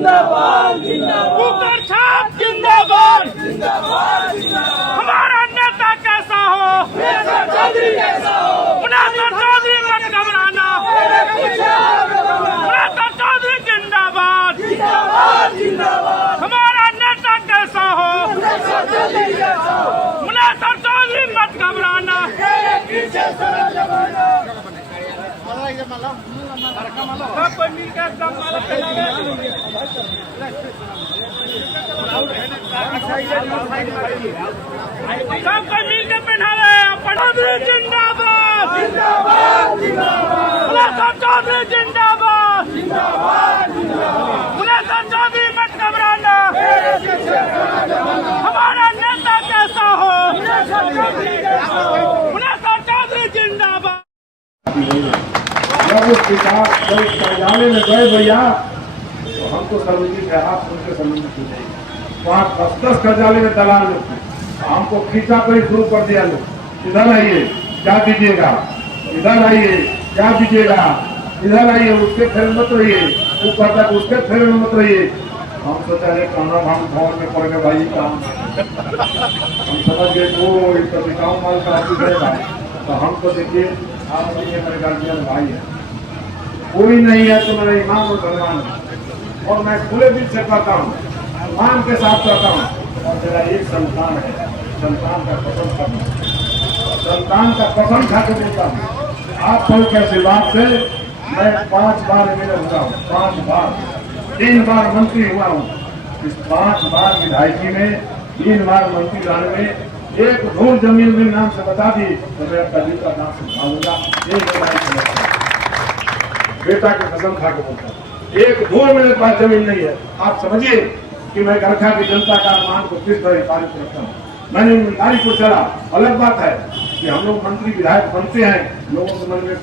जिंदाबाद जिंदाबाद, ऊपर छाप जिंदाबाद जिंदाबाद जिंदाबाद। हमारा नेता कैसा हो, चौधरी कैसा हो, चौधरी मत घबराना, चौधरी जिंदाबाद जिंदाबाद जिंदाबाद। हमारा नेता कैसा हो, चौधरी मत घबराना। सब कोई मिलकर सब पहना रहे। चौधरी जिंदाबाद जिंदाबाद जिंदाबाद, चौधरी जिंदाबाद जिंदाबाद जिंदाबाद। चौधरी मत घबराना, हमारा नेता कैसा हो, चौधरी जिंदाबाद। जब उस किताब कार्यालय में गए भैया तो हमको सर्वजीत है, आप उनके संबंधित हो जाइए। वहाँ 10-10 कार्यालय में दलाल लोग थे, हमको खींचा कर शुरू कर दिया। लोग इधर आइए क्या दीजिएगा, इधर आइए क्या दीजिएगा, इधर आइए उसके फेर मत रहिए, वो कहता है उसके फेर में मत रहिए। हम सोचा है कहना हम भवन में पड़ गए भाई काम, हम समझ गए वो टिकाऊ माल का ऑफिस है। तो हमको देखिए आप मेरे गार्जियन भाई है, कोई नहीं है तो मेरा ईमान और भगवान है। और मैं खुले दिल से कहता हूँ, ईमान के साथ कहता हूँ। और मेरा एक संतान है, संतान का कसम करना, संतान का कसम खा के देता हूँ। आप सबके आशीर्वाद से मैं 5 बार मेरे हुआ हूँ, 5 बार, 3 बार मंत्री हुआ हूँ। इस 5 बार विधायकी में, 3 बार मंत्री रहने में एक धूल जमीन में नाम से बता दी तो मैं अपना दिल का नाम से भागूंगा। बेटा की कसम खा के बोलता हूँ, एक धूल मेरे पास जमीन नहीं है। आप समझिए कि मैं गरखा की जनता का मान को किस तरह पारित करता हूँ। मैंने ईमानदारी को चला। अलग बात है कि हम लोग मंत्री विधायक बनते हैं, लोगों के मन में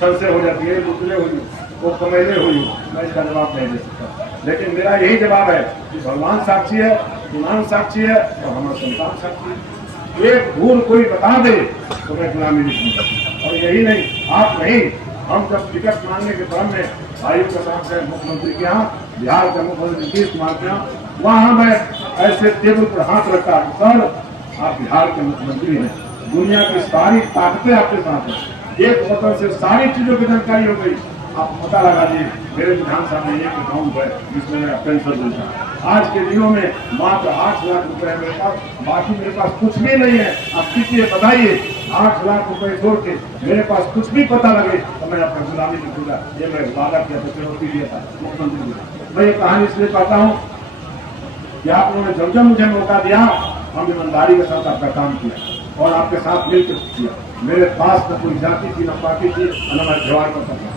संशय हो जाती है, रुकले हुई वो कमेले हुई, मैं इसका जवाब नहीं दे सकता। लेकिन मेरा यही जवाब है कि भगवान साक्षी है, ईमान साक्षी है और हमारा संतान साक्षी है। एक भूल कोई बता दे तो मैं गुलामी नहीं दूंगा। और यही नहीं, आप नहीं, हम जब टिकट मांगने के क्रम में भाइयों के साथ गए मुख्यमंत्री के यहाँ, बिहार के मुख्यमंत्री नीतीश कुमार के यहाँ, वहाँ मैं ऐसे टेबल पर हाथ रखा, सर आप बिहार के मुख्यमंत्री हैं, दुनिया की सारी ताकतें आपके साथ हैं, एक वतन से सारी चीजों की जानकारी हो गई। आप पता लगा लीजिए मेरे विधानसभा में एक अकाउंट है जिसमें मेरा पेंशन मिलता है। आज के दिनों में मात्र 8 लाख रुपए मेरे पास, बाकी मेरे पास कुछ भी नहीं है। आप किसी बताइए 8 लाख रुपए छोड़ के मेरे पास कुछ भी पता लगे तो मैं अपना गुलामी नहीं दूंगा। ये मैं वादा किया था, चुनौती दिया था मुख्यमंत्री जी। मैं ये कहानी इसलिए कहता हूँ कि आप लोगों ने जब मुझे मौका दिया, हम ईमानदारी के साथ आपका काम किया और आपके साथ मिलकर किया। मेरे पास न कोई जाति थी, न पार्टी थी, न मैं व्यवहार करता था।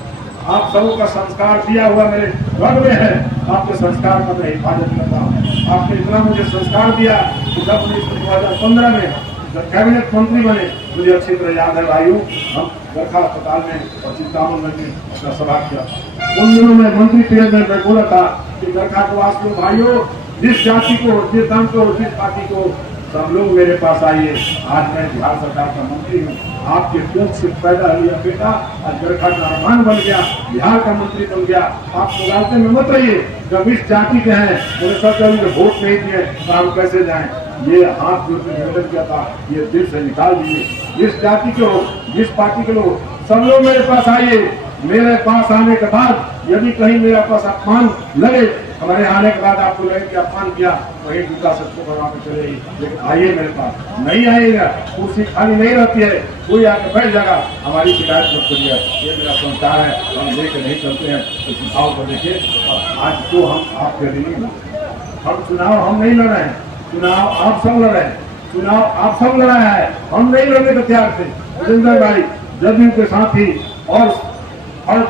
आप सबों का संस्कार दिया हुआ मेरे घर में है, आपके संस्कार का मैं हिफाजत करता हूँ। आपने इतना मुझे संस्कार दिया कि जब 2015 में जब कैबिनेट मंत्री बने, मुझे अच्छी तरह याद है भाइयों, हम गरखा अस्पताल में और चिंतामन में अपना सभा किया। उन दिनों में मंत्री पीरियड में मैं बोला था कि गरखा को वासियों भाइयों, जिस जाति को, जिस धर्म को, जिस पार्टी को, सब लोग मेरे पास आइए। आज मैं बिहार सरकार का मंत्री हूँ, आपके कोख से पैदा हुआ बेटा आज गरखा का अरमान बन गया, बिहार का मंत्री बन गया। आप सुधारते में मत रहिए। जब इस जाति के हैं उन्हें सब वोट नहीं दिए तो हम कैसे जाएं? ये हाथ जोड़ के निवेदन किया था, ये दिल से निकाल दीजिए। जिस जाति के लोग, जिस पार्टी के लोग, सब लोग मेरे पास आइए। मेरे पास आने के बाद यदि कहीं मेरे पास अपमान लगे, हमारे आने के बाद आपको लगे कि अपमान किया, वही जूता सबको करवा के चलेगी। लेकिन आइए मेरे पास, नहीं आइएगा, कुर्सी खाली नहीं रहती है, कोई आके बैठ जाएगा, हमारी शिकायत मत करिए। ये मेरा संस्कार है, हम लेकर नहीं चलते हैं। इस भाव को देखिए। आज तो हम आपके लिए, हम चुनाव हम नहीं लड़ रहे हैं, चुनाव आप सब लड़ रहे हैं, चुनाव आप सब लड़ाया है, हम नहीं लड़ने को तैयार थे। राजेंद्र भाई जदयू के साथ ही और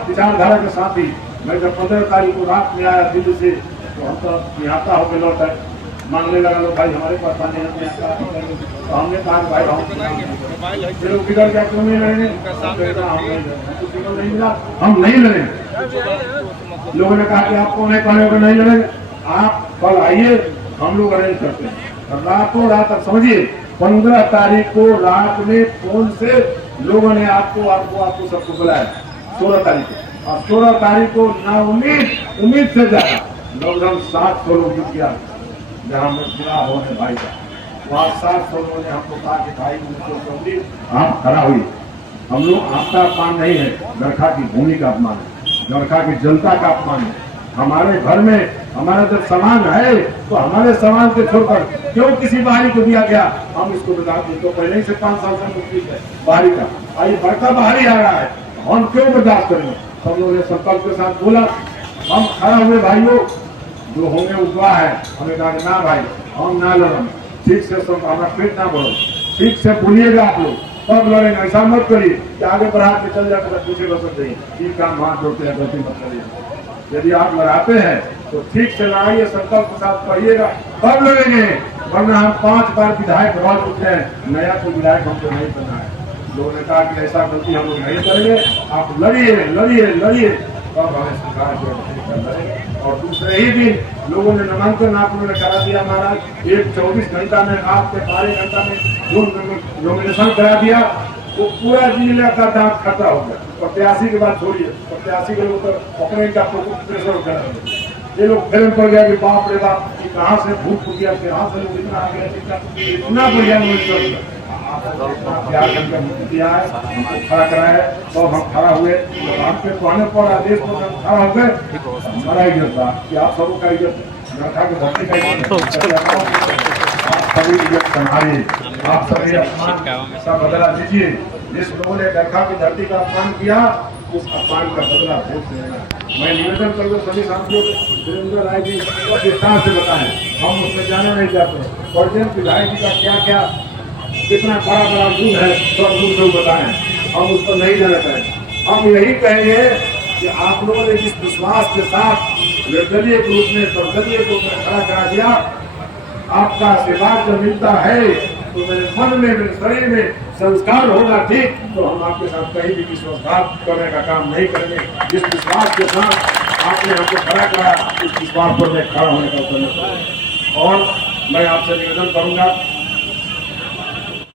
विचारधारा के साथ ही मैं जब 15 तारीख को रात में आया दिल्ली से, तो हम तो निहाता होकर लौट आए, मांगने लगा लो भाई हमारे पास पानी नहीं आता। तो हमने कहा भाई फिर बिगड़ गया, क्यों नहीं लड़ेंगे? हम नहीं लड़ेंगे। लोगों ने कहा कि आप कौन है, कहने को नहीं लड़ेंगे। आप कल आइए, हम लोग अरेंज करते हैं। रातों रात आप समझिए, 15 तारीख को रात में फोन से लोगों ने आपको सबको बुलाया। 16 तारीख को, और 16 तारीख को ना उम्मीद से ज्यादा लगभग 700 लोग जुट गया जहाँ में विवाह होने भाई का। वहाँ 700 लोगों ने हमको कहा कि भाई मुझको चौधरी आप खड़ा हुई, हम लोग आपका अपमान नहीं है, गरखा की भूमि का अपमान है, गरखा की जनता का अपमान है। हमारे घर में हमारा जब सामान है तो हमारे सामान को छोड़कर क्यों किसी बाहरी को दिया गया, हम इसको बता दें। तो पहले ही से 5 साल से मुश्किल है बाहरी का, आई बड़का बाहरी आ रहा है, हम क्यों बर्दाश्त करेंगे। सब लोगों ने संकल्प के साथ बोला, हम खड़ा हुए भाइयों, जो होंगे उगवा है, हमें कहा ना भाई हम ना लड़ें, ठीक से सब हमारा पेट ना बढ़ो, ठीक से बोलिएगा आप लोग तब लड़ेंगे, ऐसा मत करिए कि आगे बढ़ा के चल जाकर पूछे बस नहीं, ठीक काम हाथ जोड़ते हैं, गलती मत करिए। यदि आप लड़ाते हैं तो ठीक से लड़ाइए, संकल्प के साथ कहिएगा तब लड़ेंगे, वरना हम 5 बार विधायक रह चुके हैं, नया कोई विधायक हमको नहीं बना है। लोगों ने कहा कि ऐसा गलती हम लोग नहीं करेंगे, आप लड़िए लड़िए लड़िए तब हमें सरकार के। और दूसरे ही दिन लोगों ने नामांकन आप लोगों ने करा दिया महाराज, एक 24 घंटा में, आपके 12 घंटा में जो नॉमिनेशन करा दिया, वो पूरा जिले का दांत खतरा हो गया। प्रत्याशी के बाद छोड़िए, प्रत्याशी के लोग तो अपने का प्रेशर कर, ये लोग फिर पड़ गया कि बाप रे बाप कहाँ से भूख हो गया, कहाँ से लोग इतना आ गया, इतना बढ़िया नॉमिनेशन किया है, हमको खड़ा कराया है, तो हम खड़ा हुए, आपके कहने पर आदेश पर हम खड़ा हो गए। हमारा इज्जत था कि आप सबका इज्जत, गरखा की धरती का इज्जत, आप सभी इज्जत संभालिए, आप सभी अपमान का बदला दीजिए। जिस लोगों ने गरखा की धरती का अपमान किया, उस अपमान का बदला भोग लेना। मैं निवेदन करूँ सभी साथियों को, वीरेंद्र राय जी विस्तार से बताएं, हम उसमें जाना नहीं चाहते। और विधायक जी का क्या क्या कितना बड़ा बड़ा गुण है, सब गुण को बताएं, हम उस पर नहीं जाना चाहेंगे। हम यही कहेंगे कि आप लोगों ने जिस विश्वास के साथ निर्दलीय ग्रुप में सर्वदलीय ग्रुप में खड़ा करा दिया, आपका आशीर्वाद जब मिलता है तो मेरे मन में, मेरे शरीर में संस्कार होगा ठीक, तो हम आपके साथ कहीं भी विश्वासघात करने का काम नहीं करेंगे। जिस विश्वास के साथ आपने हमको खड़ा कराया, उस विश्वास पर मैं खड़ा होने का उत्तर। और मैं आपसे निवेदन करूंगा